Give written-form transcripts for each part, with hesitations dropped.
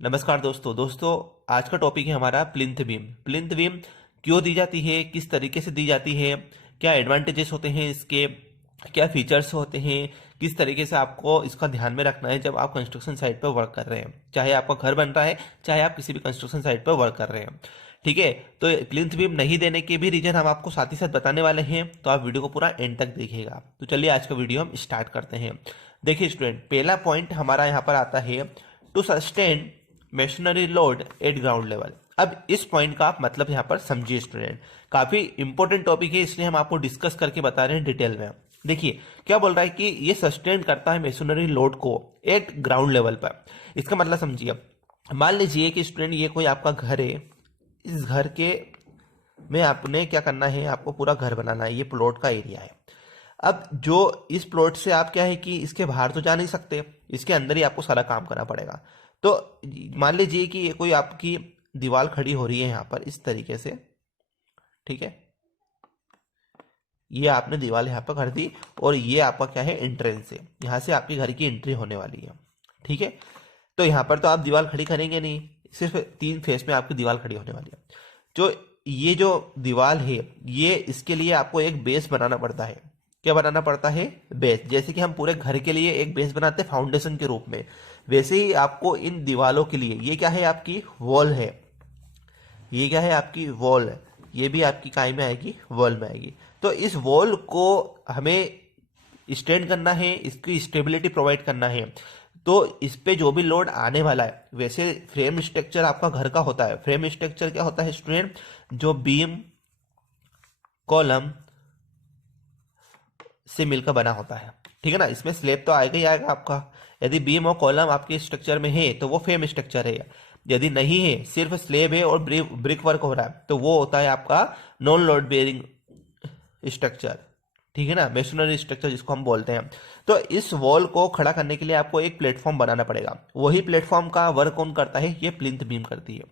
नमस्कार दोस्तों आज का टॉपिक है हमारा प्लिंथ बीम। प्लिंथ बीम क्यों दी जाती है, किस तरीके से दी जाती है, क्या एडवांटेजेस होते हैं इसके, क्या फीचर्स होते हैं, किस तरीके से आपको इसका ध्यान में रखना है जब आप कंस्ट्रक्शन साइट पर वर्क कर रहे हैं, चाहे आपका घर बन रहा है चाहे आप किसी भी कंस्ट्रक्शन साइट पर वर्क कर रहे हैं। ठीक है, तो प्लिंथ बीम नहीं देने के भी रीजन हम आपको साथ ही साथ बताने वाले हैं, तो आप वीडियो को पूरा एंड तक देखिएगा। तो चलिए आज का वीडियो हम स्टार्ट करते हैं। देखिए स्टूडेंट, पहला पॉइंट हमारा यहाँ पर आता है to sustain masonry load at ground level. अब इस पॉइंट का आप मतलब यहां पर समझिए स्टूडेंट, काफी इंपॉर्टेंट टॉपिक है, इसलिए हम आपको डिस्कस करके बता रहे हैं डिटेल में। देखिए क्या बोल रहा है कि ये सस्टेन करता है मेशनरी लोड को एट ग्राउंड लेवल पर। इसका मतलब समझिए, मान लीजिए कि स्टूडेंट ये कोई आपका घर है, इस घर के में आपने क्या करना है, आपको पूरा घर बनाना है, ये प्लॉट का एरिया है। अब जो इस प्लॉट से आप क्या है कि इसके बाहर तो जा नहीं सकते, इसके अंदर ही आपको सारा काम करना पड़ेगा। तो मान लीजिए कि ये कोई आपकी दीवार खड़ी हो रही है यहाँ पर इस तरीके से। ठीक है, ये आपने दीवार यहाँ पर कर दी और ये आपका क्या है, एंट्रेंस है, यहाँ से आपके घर की एंट्री होने वाली है। ठीक है, तो यहाँ पर तो आप दीवार खड़ी करेंगे नहीं, सिर्फ 3 फेस में आपकी दीवार खड़ी होने वाली है। जो ये जो दीवार है, ये इसके लिए आपको एक बेस बनाना पड़ता है। क्या बनाना पड़ता है? बेस। जैसे कि हम पूरे घर के लिए एक बेस बनाते हैं फाउंडेशन के रूप में, वैसे ही आपको इन दीवारों के लिए, ये क्या है, आपकी वॉल है, ये क्या है, आपकी वॉल है, ये भी आपकी काय में आएगी, वॉल में आएगी। तो इस वॉल को हमें स्टैंड करना है, इसकी स्टेबिलिटी प्रोवाइड करना है। तो इस पे जो भी लोड आने वाला है, वैसे फ्रेम स्ट्रक्चर आपका घर का होता है। फ्रेम स्ट्रक्चर क्या होता है स्टूडेंट? जो बीम कॉलम से मिलकर बना होता है। ठीक है ना, इसमें स्लेब तो आएगा ही आएगा आपका। यदि बीम और कॉलम आपके स्ट्रक्चर में है तो वो फ्रेम स्ट्रक्चर है, यदि नहीं है, सिर्फ स्लेब है और ब्रिक वर्क हो रहा है, तो वो होता है आपका नॉन लोड बेयरिंग स्ट्रक्चर। ठीक है ना, मेसनरी स्ट्रक्चर जिसको हम बोलते हैं। तो इस वॉल को खड़ा करने के लिए आपको एक प्लेटफॉर्म बनाना पड़ेगा। वही प्लेटफॉर्म का वर्क कौन करता है? ये प्लिंथ बीम करती है।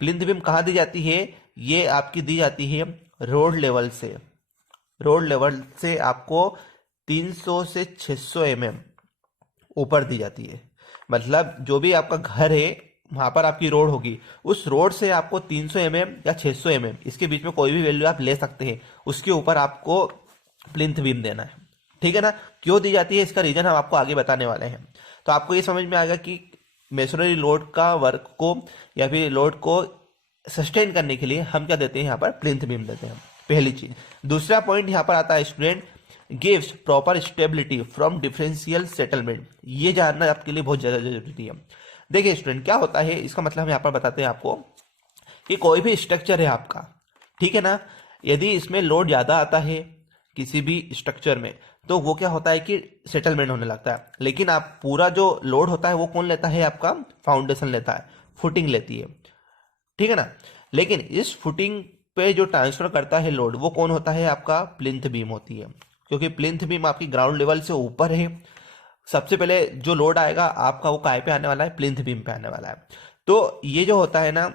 प्लिंथ बीम कहाँ दी जाती है? ये आपकी दी जाती है रोड लेवल से। रोड लेवल से आपको 300 से 600 mm ऊपर दी जाती है। मतलब जो भी आपका घर है वहां पर आपकी रोड होगी, उस रोड से आपको 300 mm या 600 mm, इसके बीच में कोई भी वैल्यू आप ले सकते हैं, उसके ऊपर आपको प्लिंथ बीम देना है। ठीक है ना, क्यों दी जाती है इसका रीजन हम आपको आगे बताने वाले हैं। तो आपको ये समझ में आएगा कि मेसनरी लोड का वर्क को या फिर लोड को सस्टेन करने के लिए हम क्या देते हैं, यहाँ पर प्लिंथ बीम देते हैं, पहली चीज। दूसरा पॉइंट यहाँ पर आता है student, gives proper stability from differential settlement. ये जानना आपके लिए बहुत ज्यादा जरूरी है। देखिए स्टूडेंट, क्या होता है इसका मतलब हम यहाँ पर बताते हैं आपको कि कोई भी स्ट्रक्चर है आपका, ठीक है ना, यदि इसमें लोड ज्यादा आता है किसी भी स्ट्रक्चर में, तो वो क्या होता है कि सेटलमेंट होने लगता है। लेकिन आप पूरा जो लोड होता है वो कौन लेता है? आपका फाउंडेशन लेता है, फुटिंग लेती है। ठीक है ना, लेकिन इस फुटिंग पे जो ट्रांसफर करता है लोड, वो कौन होता है? आपका प्लिंथ बीम होती है। क्योंकि प्लिंथ बीम आपकी ग्राउंड लेवल से ऊपर है, सबसे पहले जो लोड आएगा आपका वो काय पे आने वाला है? प्लिंथ बीम पे आने वाला है। तो ये जो होता है ना,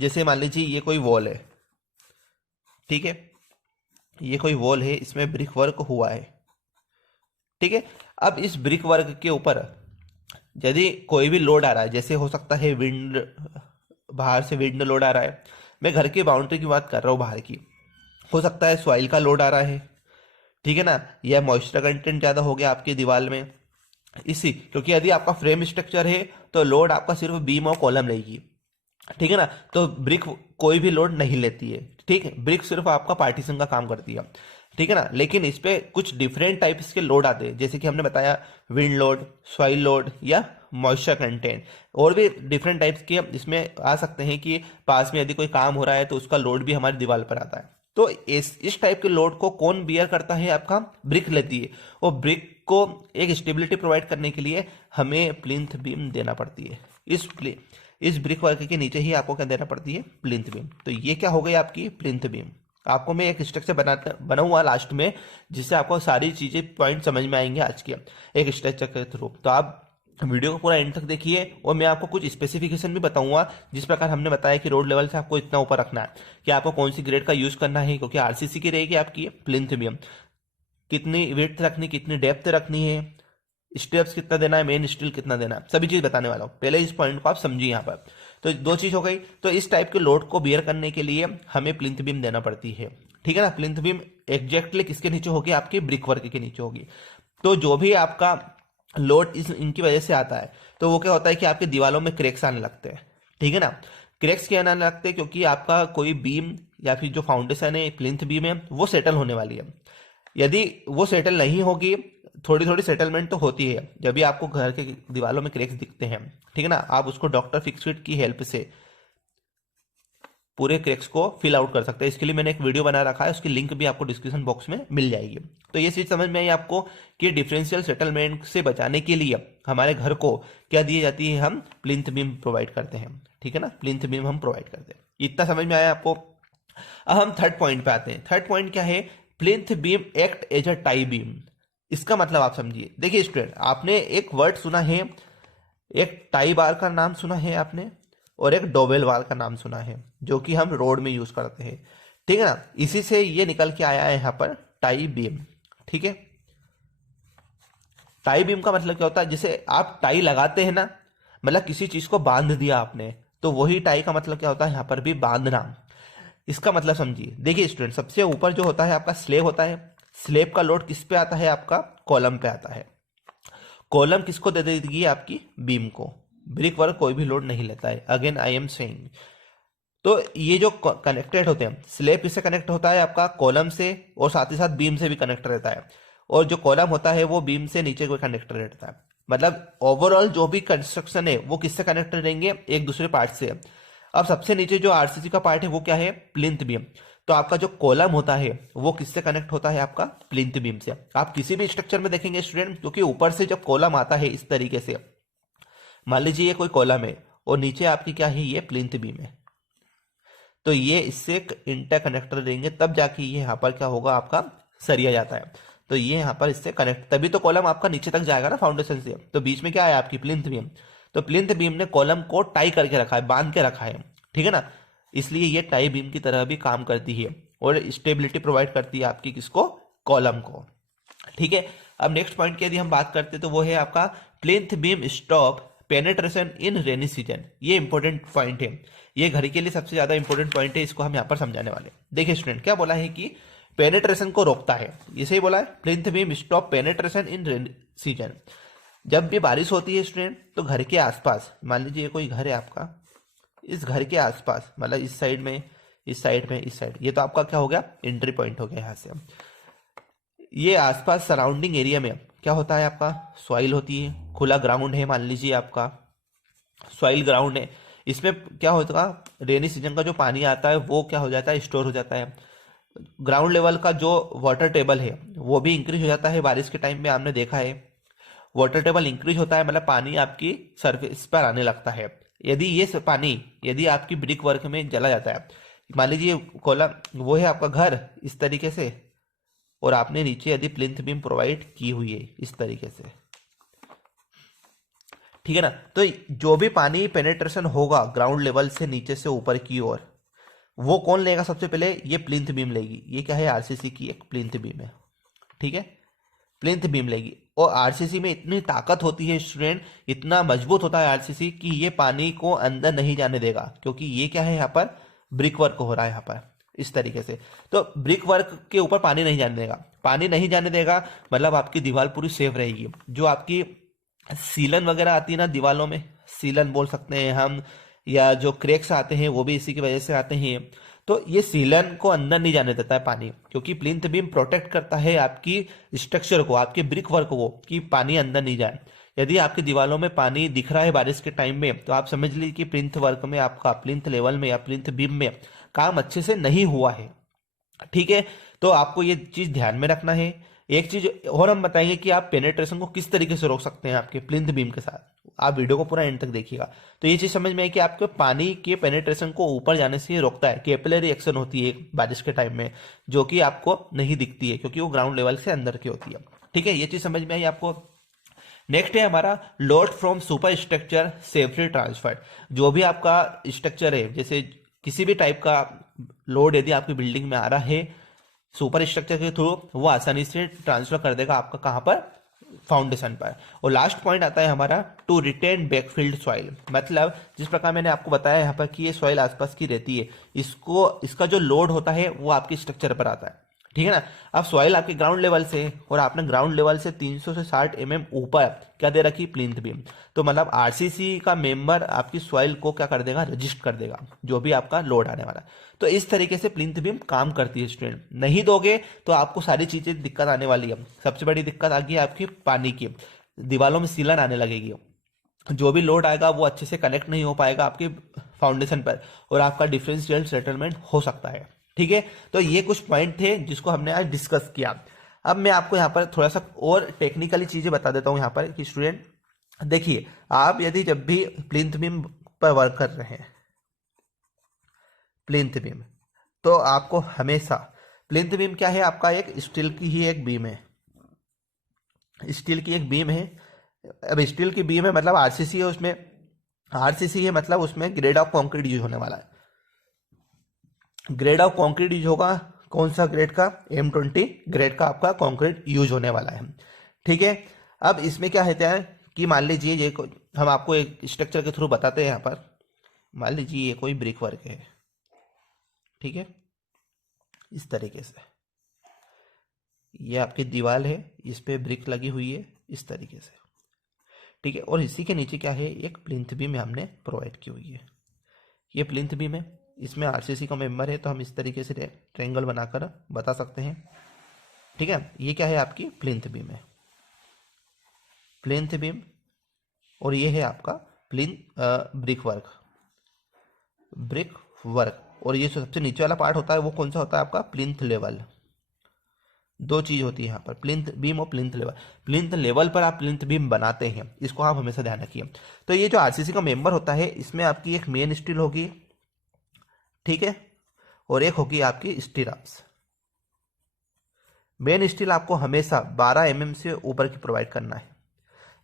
जैसे मान लीजिए ये कोई वॉल है, ठीक है, ये कोई वॉल है, इसमें ब्रिक वर्क हुआ है। ठीक है, अब इस ब्रिक वर्क के ऊपर यदि कोई भी लोड आ रहा है, जैसे हो सकता है विंड, बाहर से विंड लोड आ रहा है, मैं घर की बाउंड्री की बात कर रहा हूँ, बाहर की, हो सकता है सॉइल का लोड आ रहा है, ठीक है ना, या मॉइस्चर कंटेंट ज्यादा हो गया आपकी दीवार में, इसी, क्योंकि यदि आपका फ्रेम स्ट्रक्चर है तो लोड आपका सिर्फ बीम और कॉलम लेगी। ठीक है ना, तो ब्रिक कोई भी लोड नहीं लेती है। ठीक है, ब्रिक सिर्फ आपका पार्टीशन का काम करती है। ठीक है ना, लेकिन इस पे कुछ डिफरेंट टाइप्स के लोड आते हैं, जैसे कि हमने बताया विंड लोड, सॉइल लोड या मॉइस्चर कंटेंट, और भी डिफरेंट टाइप्स के इसमें आ सकते हैं कि पास में यदि कोई काम हो रहा है तो उसका लोड भी हमारी दीवार पर आता है। तो इस टाइप के लोड को कौन बियर करता है? आपका ब्रिक लेती है। और ब्रिक को एक स्टेबिलिटी प्रोवाइड करने के लिए हमें प्लिंथ बीम देना पड़ती है। इस ब्रिक वर्क के नीचे ही आपको क्या देना पड़ती है? Plinth beam. तो ये क्या हो गई आपकी प्लिंथ बीम। आपको मैं एक स्ट्रक्चर बनाऊंगा लास्ट में, जिससे आपको सारी चीजें पॉइंट समझ में आएंगे आज के एक स्ट्रक्चर के थ्रू। तो आप वीडियो को पूरा एंड तक देखिए और मैं आपको कुछ स्पेसिफिकेशन भी बताऊंगा, जिस प्रकार हमने बताया कि रोड लेवल से आपको इतना ऊपर रखना है, कि आपको कौन सी ग्रेड का यूज करना है, क्योंकि आरसीसी की रहेगी आपकी प्लिंथ बीम, कितनी विड्थ रखनी, कितनी डेप्थ रखनी है, स्टेप्स कितना देना है, मेन स्टील कितना देना है, सभी चीज बताने वाला हूँ। पहले इस पॉइंट को आप समझिए यहाँ पर। तो दो चीज हो गई। तो इस टाइप के लोड को बियर करने के लिए हमें प्लिंथ बीम देना पड़ती है, ठीक है ना। प्लिंथ बीम एग्जैक्टली किसके नीचे होगी, आपकी ब्रिक वर्क के नीचे होगी। तो जो भी आपका लोड इनकी वजह से आता है, तो वो क्या होता है कि आपकी दीवारों में क्रैक्स आने लगते हैं, ठीक है ना। क्रैक्स क्या आने लगते हैं, क्योंकि आपका कोई बीम या फिर जो फाउंडेशन है, प्लिंथ बीम है, वो सेटल होने वाली है। यदि वो सेटल नहीं होगी, थोड़ी थोड़ी सेटलमेंट तो होती है जब भी आपको घर के दीवारों में क्रैक्स दिखते हैं, ठीक है ना। आप उसको डॉक्टर फिक्सफिट की हेल्प से पूरे क्रैक्स को फिल आउट कर सकते हैं। इसके लिए मैंने एक वीडियो बना रखा है, उसकी लिंक भी आपको डिस्क्रिप्शन बॉक्स में मिल जाएगी। तो ये चीज समझ में आई आपको कि डिफरेंशियल सेटलमेंट से बचाने के लिए हमारे घर को क्या दी जाती है, हम प्लिंथ बीम प्रोवाइड करते हैं, ठीक है ना। प्लिंथ बीम हम प्रोवाइड करते हैं। इतना समझ में आया आपको। अब हम थर्ड पॉइंट पे आते हैं। थर्ड पॉइंट क्या है, plinth beam act as a tie beam. इसका मतलब आप समझिए। देखिए स्टूडेंट, आपने एक वर्ड सुना है, एक टाई बार का नाम सुना है आपने, और एक डोवेल बार का नाम सुना है, जो कि हम रोड में यूज करते हैं, ठीक है ना। इसी से ये निकल के आया है यहाँ पर टाई बीम, ठीक है। टाई बीम का मतलब क्या होता है, जैसे आप टाई लगाते हैं ना, मतलब किसी चीज को बांध दिया आपने, तो वही टाई का मतलब क्या होता है यहाँ पर भी बांधना। इसका मतलब समझिए। देखिए स्टूडेंट, सबसे ऊपर जो होता है आपका स्लेब होता है। स्लेब का लोड किस पे आता है, आपका कॉलम पे आता है। कॉलम किसको दे देगी, आपकी बीम को। ब्रिक वर्क कोई भी लोड नहीं लेता है, अगेन आई एम सेइंग। तो ये जो कनेक्टेड होते हैं, स्लेब किससे कनेक्ट होता है, आपका कॉलम से, और साथ ही साथ बीम से भी कनेक्ट रहता है। और जो कॉलम होता है वो बीम से नीचे कोई कनेक्ट रहता है। मतलब ओवरऑल जो भी कंस्ट्रक्शन है वो किससे कनेक्ट रहेंगे, एक दूसरे पार्ट से। अब सबसे नीचे जो आरसीसी का पार्ट है वो क्या है, प्लिंथ बीम। तो आपका जो कॉलम होता है वो किससे कनेक्ट होता है, आपका प्लिंथ बीम से। आप किसी भी स्ट्रक्चर में देखेंगे स्टूडेंट, क्योंकि ऊपर से जब कॉलम आता है इस तरीके से, मान लीजिए ये कोई कॉलम है और नीचे आपकी क्या है, ये प्लिंथ बीम है, तो ये इससे इंटरकनेक्टर रहेंगे, तब जाके ये यहाँ पर क्या होगा, आपका सरिया जाता है। तो ये यहाँ पर इससे कनेक्ट, तभी तो कॉलम आपका नीचे तक जाएगा ना फाउंडेशन से। तो बीच में क्या है, आपकी प्लिंथ बीम। तो प्लिंथ बीम ने कॉलम को टाई करके रखा है, बांध के रखा है, ठीक है ना। इसलिए ये टाई बीम की तरह भी काम करती है और स्टेबिलिटी प्रोवाइड करती है आपकी किसको, कॉलम को, ठीक है। अब नेक्स्ट पॉइंट की यदि हम बात करते हैं तो वो है आपका प्लिंथ बीम स्टॉप पेनेट्रेशन इन रेनी सीजन। ये इंपॉर्टेंट पॉइंट है, ये घर के लिए सबसे ज्यादा इंपॉर्टेंट पॉइंट है, इसको हम यहाँ पर समझाने वाले। देखिए स्टूडेंट, क्या बोला है कि पेनेट्रेशन को रोकता है, इसे ही बोला है प्लिंथ बीम स्टॉप पेनेट्रेशन इन रेनी सीजन। जब भी बारिश होती है स्टूडेंट, तो घर के आसपास, मान लीजिए कोई घर है आपका, इस घर के आसपास, मतलब इस साइड में, इस साइड में, इस साइड, ये तो आपका क्या हो गया, एंट्री पॉइंट हो गया। यहाँ से ये आसपास सराउंडिंग एरिया में क्या होता है, आपका सॉइल होती है, खुला ग्राउंड है, मान लीजिए आपका सॉइल ग्राउंड है। इसमें क्या होता है, रेनी सीजन का जो पानी आता है वो क्या हो जाता है, स्टोर हो जाता है। ग्राउंड लेवल का जो वाटर टेबल है वो भी इंक्रीज हो जाता है। बारिश के टाइम में आपने देखा है, वाटर टेबल इंक्रीज होता है, मतलब पानी आपकी सरफेस पर आने लगता है। यदि ये पानी यदि आपकी ब्रिक वर्क में चला जाता है, मान लीजिए कॉलम वो है आपका घर इस तरीके से, और आपने नीचे यदि प्लिंथ बीम प्रोवाइड की हुई है इस तरीके से, ठीक है ना। तो जो भी पानी पेनेट्रेशन होगा ग्राउंड लेवल से नीचे से ऊपर की ओर, वो कौन लेगा, सबसे पहले ये प्लिंथ बीम लेगी। ये क्या है, आरसीसी की एक प्लिंथ बीम है, ठीक है, प्लिंथ बीम लेगी। और आरसीसी में इतनी ताकत होती है स्टूडेंट, इतना मजबूत होता है आरसीसी कि ये पानी को अंदर नहीं जाने देगा, क्योंकि ये क्या है, यहाँ पर ब्रिक वर्क हो रहा है यहाँ पर इस तरीके से। तो ब्रिक वर्क के ऊपर पानी नहीं जाने देगा। पानी नहीं जाने देगा मतलब आपकी दीवार पूरी सेफ रहेगी। जो आपकी सीलन वगैरह आती है ना दीवारों में, सीलन बोल सकते हैं हम, या जो क्रैक्स आते हैं वो भी इसी की वजह से आते हैं। तो ये सीलन को अंदर नहीं जाने देता है पानी, क्योंकि प्लिंथ बीम प्रोटेक्ट करता है आपकी स्ट्रक्चर को, आपके ब्रिक वर्क को, कि पानी अंदर नहीं जाए। यदि आपकी दीवारों में पानी दिख रहा है बारिश के टाइम में, तो आप समझ लीजिए कि प्लिंथ वर्क में, आपका प्लिंथ लेवल में या प्लिंथ बीम में काम अच्छे से नहीं हुआ है, ठीक है। तो आपको ये चीज ध्यान में रखना है। एक चीज और हम बताएंगे कि आप पेनेट्रेशन को किस तरीके से रोक सकते हैं आपके प्लिंथ बीम के साथ। आप वीडियो को पूरा एंड तक देखिएगा तो ये चीज समझ में आई कि आपके पानी के पेनेट्रेशन को ऊपर जाने से ये रोकता है। कैपिलरी एक्शन होती है बारिश के टाइम में, जो कि आपको नहीं दिखती है क्योंकि वो ग्राउंड लेवल से अंदर की होती है, ठीक है। ये चीज समझ में आई आपको। नेक्स्ट है हमारा load from super structure safety transfer. जो भी आपका स्ट्रक्चर है, जैसे किसी भी टाइप का लोड यदि आपकी बिल्डिंग में आ रहा है सुपर स्ट्रक्चर के थ्रू, वो आसानी से ट्रांसफर कर देगा आपका कहां पर, फाउंडेशन पर। और लास्ट पॉइंट आता है हमारा टू रिटेन बैकफिल्ड सॉइल, मतलब जिस प्रकार मैंने आपको बताया यहाँ पर कि ये सॉइल आसपास की रहती है, इसका जो लोड होता है वो आपके स्ट्रक्चर पर आता है, ठीक है ना। अब सॉइल आपके ग्राउंड लेवल से है और आपने ग्राउंड लेवल से 300 से 60 ऊपर क्या दे रखी, प्लिंथ बीम। तो मतलब आरसीसी का मेंबर आपकी सॉइल को क्या कर देगा, रजिस्ट कर देगा जो भी आपका लोड आने वाला है। तो इस तरीके से प्लिंथ बीम काम करती है स्टूडेंट। नहीं दोगे तो आपको सारी चीजें दिक्कत आने वाली है। सबसे बड़ी दिक्कत आ गई आपकी पानी की, दीवारों में सीलन आने लगेगी, जो भी लोड आएगा वो अच्छे से कनेक्ट नहीं हो पाएगा आपके फाउंडेशन पर और आपका डिफरेंशियल सेटलमेंट हो सकता है, ठीक है। तो ये कुछ पॉइंट थे जिसको हमने आज डिस्कस किया। अब मैं आपको यहाँ पर थोड़ा सा और टेक्निकली चीजें बता देता हूँ यहाँ पर कि स्टूडेंट देखिए, आप यदि जब भी प्लिंथ बीम पर वर्क कर रहे हैं, प्लिंथ बीम, तो आपको हमेशा, प्लिंथ बीम क्या है आपका, एक स्टील की ही एक बीम है, स्टील की एक बीम है। अब स्टील की बीम है मतलब आरसीसी है, उसमें आरसीसी है मतलब उसमें ग्रेड ऑफ कंक्रीट यूज होने वाला है। ग्रेड ऑफ कंक्रीट यूज होगा, कौन सा ग्रेड का, M20 ग्रेड का आपका कंक्रीट यूज होने वाला है, ठीक है। अब इसमें क्या होता है कि मान लीजिए ये हम आपको एक स्ट्रक्चर के थ्रू बताते हैं यहाँ पर। मान लीजिए ये कोई ब्रिक वर्क है, ठीक है, इस तरीके से ये आपकी दीवार है, इस पे ब्रिक लगी हुई है इस तरीके से, ठीक है। और इसी के नीचे क्या है, एक प्लिंथ बीम हमने प्रोवाइड की हुई है। ये प्लिंथ बीम है, इसमें आरसीसी का मेंबर है, तो हम इस तरीके से ट्रायंगल बनाकर बता सकते हैं, ठीक है। ये क्या है, आपकी प्लिंथ बीम है, प्लिंथ बीम। और ये है आपका ब्रिक वर्क, ब्रिक वर्क। और ये सबसे नीचे वाला पार्ट होता है वो कौन सा होता है आपका, प्लिंथ लेवल। दो चीज होती है यहाँ पर, प्लिंथ बीम और प्लिंथ लेवल। प्लिंथ लेवल पर आप प्लिंथ बीम बनाते हैं, इसको आप हमेशा ध्यान रखिए। तो ये जो आरसीसी का मेंबर होता है, इसमें आपकी एक मेन स्टील होगी, ठीक है, और एक होगी आपकी स्टीरअप्स। मेन स्टील आपको हमेशा 12 mm से ऊपर की प्रोवाइड करना है।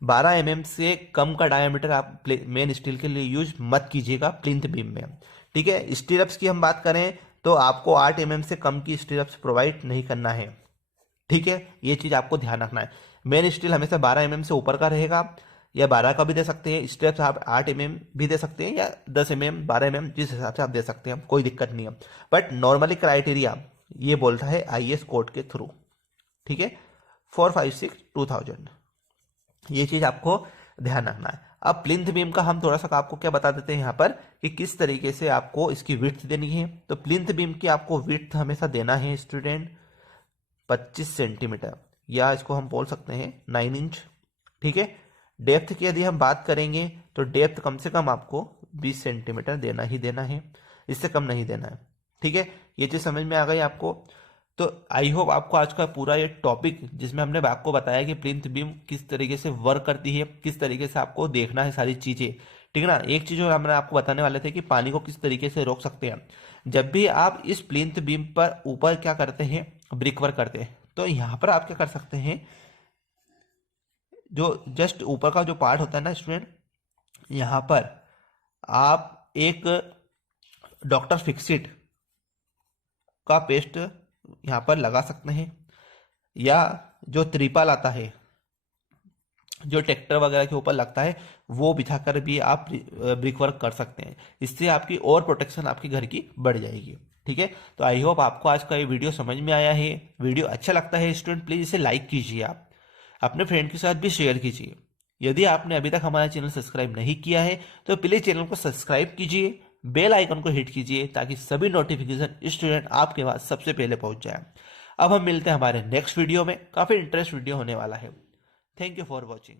12 mm से कम का डायमीटर आप मेन स्टील के लिए यूज मत कीजिएगा प्लिंथ बीम में, ठीक है। स्टीरअप्स की हम बात करें तो आपको 8 mm से कम की स्टीरअप्स प्रोवाइड नहीं करना है, ठीक है। ये चीज आपको ध्यान रखना है। मेन स्टील हमेशा 12 mm से ऊपर का रहेगा, या 12 का भी दे सकते हैं, स्टेप्स आप 8 mm भी दे सकते हैं, या 10 mm 12 mm जिस हिसाब से आप दे सकते हैं, कोई दिक्कत नहीं है। बट नॉर्मली क्राइटेरिया ये बोलता है आईएस कोड के थ्रू, ठीक है, 456/2000। ये चीज आपको ध्यान रखना है। अब प्लिंथ बीम का हम थोड़ा सा आपको क्या बता देते हैं यहाँ पर कि किस तरीके से आपको इसकी विड्थ देनी है। तो प्लिंथ बीम की आपको विड्थ हमेशा देना है स्टूडेंट 25 सेंटीमीटर, या इसको हम बोल सकते हैं 9 इंच, ठीक है। डेप्थ की यदि हम बात करेंगे तो डेप्थ कम से कम आपको 20 सेंटीमीटर देना ही देना है, इससे कम नहीं देना है, ठीक है। ये चीज समझ में आ गई आपको। तो आई होप आपको आज का पूरा ये टॉपिक, जिसमें हमने आपको बताया कि प्लिंथ बीम किस तरीके से वर्क करती है, किस तरीके से आपको देखना है सारी चीजें, ठीक है ना। एक चीज और हमने आपको बताने वाले थे कि पानी को किस तरीके से रोक सकते हैं। जब भी आप इस प्लिंथ बीम पर ऊपर क्या करते हैं, ब्रिक वर्क करते हैं, तो यहाँ पर आप क्या कर सकते हैं, जो जस्ट ऊपर का जो पार्ट होता है ना स्टूडेंट, यहाँ पर आप एक डॉक्टर फिक्सिट का पेस्ट यहाँ पर लगा सकते हैं, या जो त्रिपाल आता है जो ट्रैक्टर वगैरह के ऊपर लगता है वो बिछाकर भी आप ब्रिक वर्क कर सकते हैं। इससे आपकी और प्रोटेक्शन आपके घर की बढ़ जाएगी, ठीक है। तो आई होप आपको आज का ये वीडियो समझ में आया है। वीडियो अच्छा लगता है स्टूडेंट, प्लीज इसे लाइक कीजिए, आप अपने फ्रेंड के साथ भी शेयर कीजिए। यदि आपने अभी तक हमारा चैनल सब्सक्राइब नहीं किया है तो प्लीज चैनल को सब्सक्राइब कीजिए, बेल आइकन को हिट कीजिए, ताकि सभी नोटिफिकेशन स्टूडेंट आपके पास सबसे पहले पहुंच जाए। अब हम मिलते हैं हमारे नेक्स्ट वीडियो में, काफी इंटरेस्ट वीडियो होने वाला है। Thank you for watching.